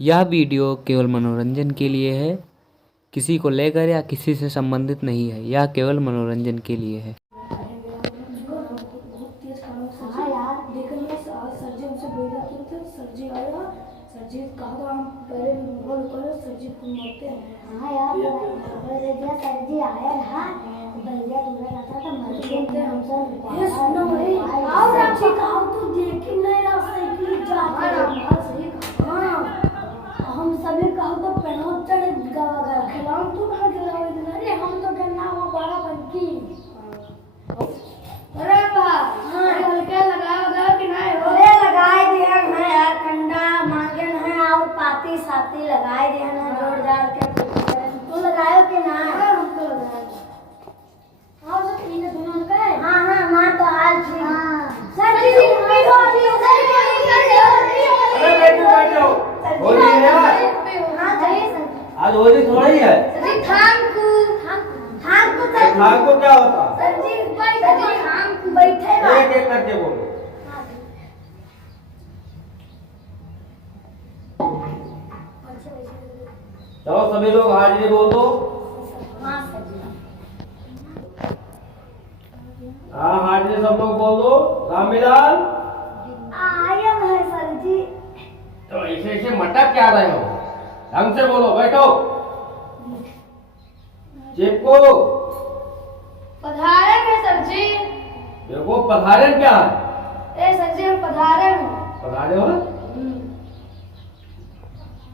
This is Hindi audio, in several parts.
यह वीडियो केवल मनोरंजन के लिए है, किसी को लेकर या किसी से संबंधित नहीं है। यह केवल मनोरंजन के लिए है। हाँ यार, लेकिन मैं सर जी हमसे बोल रहे थे, सर जी आएगा, सर जी कहा तो हम पहले बोल करो, सर जी को मारते हैं। हाँ यार, भैया सर जी आए हाँ, भैया तुम्हें रहता था मरते हम सब। ये सुनो भाई, आओ सर जी कहा तो देखी नहीं रहा साइकिल जाते हैं। सही कहा। हाँ, हम सभी कहा तो पहनो चढ़ गवा खिलाओ तो कहाँ खिलाओ इतना। अरे हम तो डरना हुआ बड़ा बनकी। अरे वाह, हल्का लगाओ कि नहीं हो? अरे लगाए दिया है यार, ठंडा मांगे है और पाती साती लगाए दिया है जोड़ जाड़ के। तू लगायो कि ना? हम तो लगाए। आओ सब तीन दोनों का है। हां हां मां तो हाल ठीक। हां सर जी पीओ सर जी। अरे बैठो होली है यार। हां सर आज होली थोड़ी है। सर जी थाम को क्या होता? सर जी बैठे एक एक करके बोलो। चलो सभी लोग हाजिरी बोल दो। हाँ हाजिरी सब लोग बोल दो। रामविलाल आया है सर जी। तो ऐसे ऐसे मटक क्या रहे हो? ढंग से बोलो। बैठो। चिपको पधारे हैं सर जी। देखो पधारे क्या है? ए सर जी हम पधारे हैं। पधारे हो?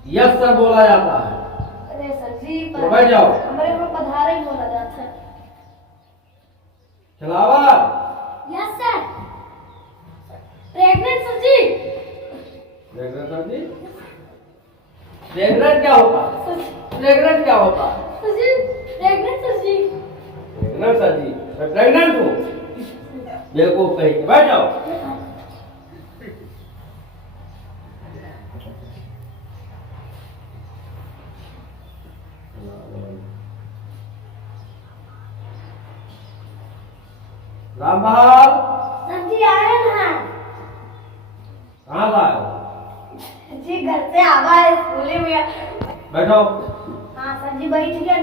यस सर बोला जाता है। अरे सर जी तो बैठ जाओ। हमारे में पधारे ही बोला जाता है। खिलावा। Yes sir. Pregnant sir ji. Pregnant sir ji? Pregnant क्या होता है? प्रेग्नेंट क्या होता है? Sir ji pregnant sir ji. Pregnant sir ji? मैं प्रेग्नेंट हूँ? देखो कहीं के बैठ जाओ। रामबहार सर जी आए ना। कहाँ से आए हो? जी घर से आवा है स्कूल में। बैठो। हाँ सर जी बैठ गए।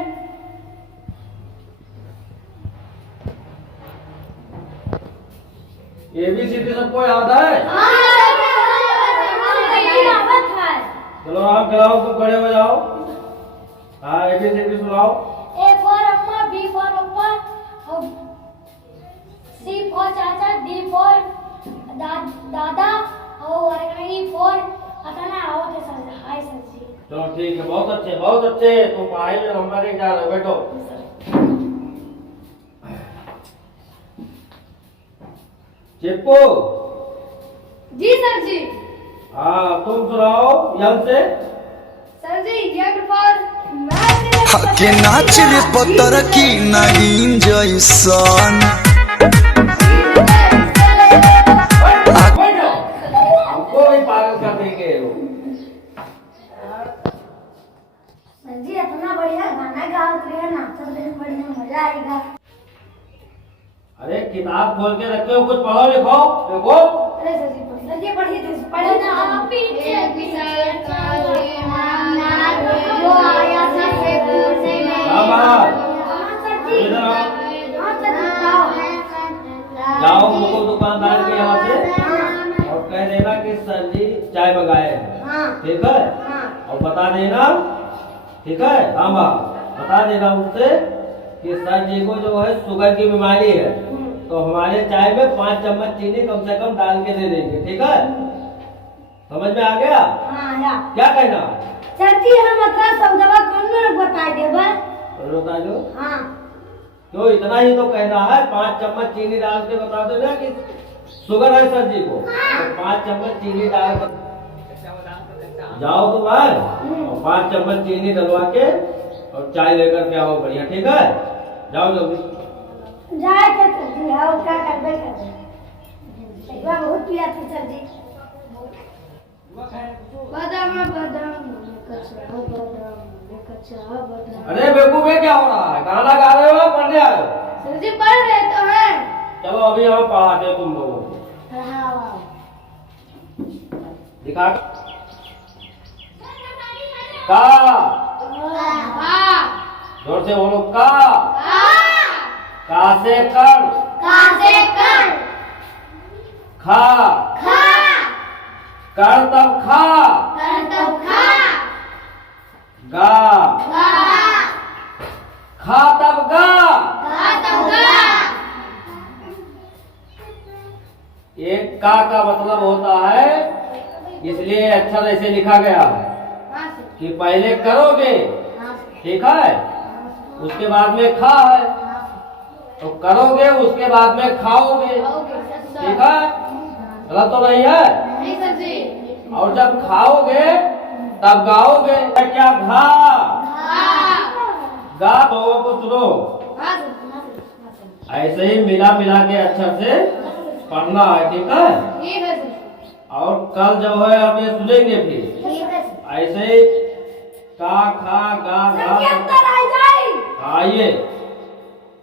ABCD सबको याद है? चलो आप खिलाओ, तुम खड़े हो जाओ। हाँ ABCD सुनाओ। A for अम्मा, B for papa, C for चाचा, D for दादा और E for अतना आओ थे सर। हाय सर जी। चलो ठीक है, बहुत अच्छे बहुत अच्छे। तुम पढ़ाई में नंबर 1 जा रहे हो। बैठो। चिपको। जी सर जी। हाँ तुम सुनाओ यल से। सर जी यज्ञ पर के नाच रे पत्थर की नहीं जैसन। हमको भी पागल कर देंगे। सर जी इतना बढ़िया गाना गाओ रहे नाचत रहे, बढ़िया मजा आएगा। अरे किताब खोल के रखे हो, कुछ पढ़ो लिखो। देखो अरे सर जी पढ़िए पढ़िए ना। आप पीछे जो आया से पूछने में। हाँ सर जी। इधर आओ। हाँ सर जी जाओ। जाओ उनको दुकानदार के यहाँ से और कह देना कि सर जी चाय मंगाए हैं। हाँ ठीक है? हाँ और बता देना, ठीक है? हाँ बता देना उनसे कि सर जी को जो है शुगर की बीमारी है, तो हमारे चाय में 5 चम्मच चीनी कम से कम डाल के दे देंगे। ठीक है? समझ में आ गया? हाँ या क्या कहना? सर जी हम मतलब सब दवा कौन में बता देबे? बता दो। हाँ क्यों इतना ही तो कहना है। 5 चम्मच चीनी डाल के बता दो ना कि शुगर है सर जी को, तो 5 चम्मच चीनी डाल कर जाओ तुम आज और 5 चम्मच चीनी डलवा के और चाय लेकर के आओ बढ़िया। ठीक है? जाओ जल्दी। जाए के सर जी है और क्या करबे कर। एक बार बहुत पिया थी सर जी। बादाम कचरा बादाम। अरे बेवकूफ है, क्या हो रहा है? गाना गा रहे हो या पढ़ने आए हो? सर जी पढ़ रहे तो हैं। चलो अभी हम पढ़ाते हैं तुम लोगों को। हाँ दिखा। का। जोर से बोलो का। का से कर। खा। कर तब खा। गा। खा तब गा। एक का मतलब होता है, इसलिए अक्षर ऐसे लिखा गया है कि पहले करोगे, ठीक है, उसके बाद में खा है, तो करोगे उसके बाद में खाओगे, ठीक है, गलत तो नहीं है। और जब खाओगे तब गाओगे। क्या घा। गा लोगों को सुनो, ऐसे ही मिला के अक्षर से पढ़ना है, ठीक है। और कल जो है हमें सुनेंगे फिर ऐसे ही का खा गा गा। आइए,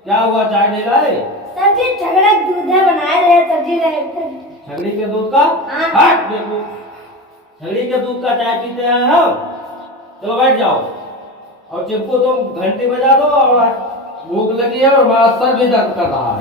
क्या हुआ, चाय ले लाए? सर जी झगड़े दूध बनाए रहे सर जी। छगड़ी के दूध का? हट देखो, छगड़ी के दूध का चाय पीते हैं हम। चलो बैठ जाओ, और चिपको तुम घंटी बजा दो, और भूख लगी है और हमारा सर भी दर्द कर रहा है।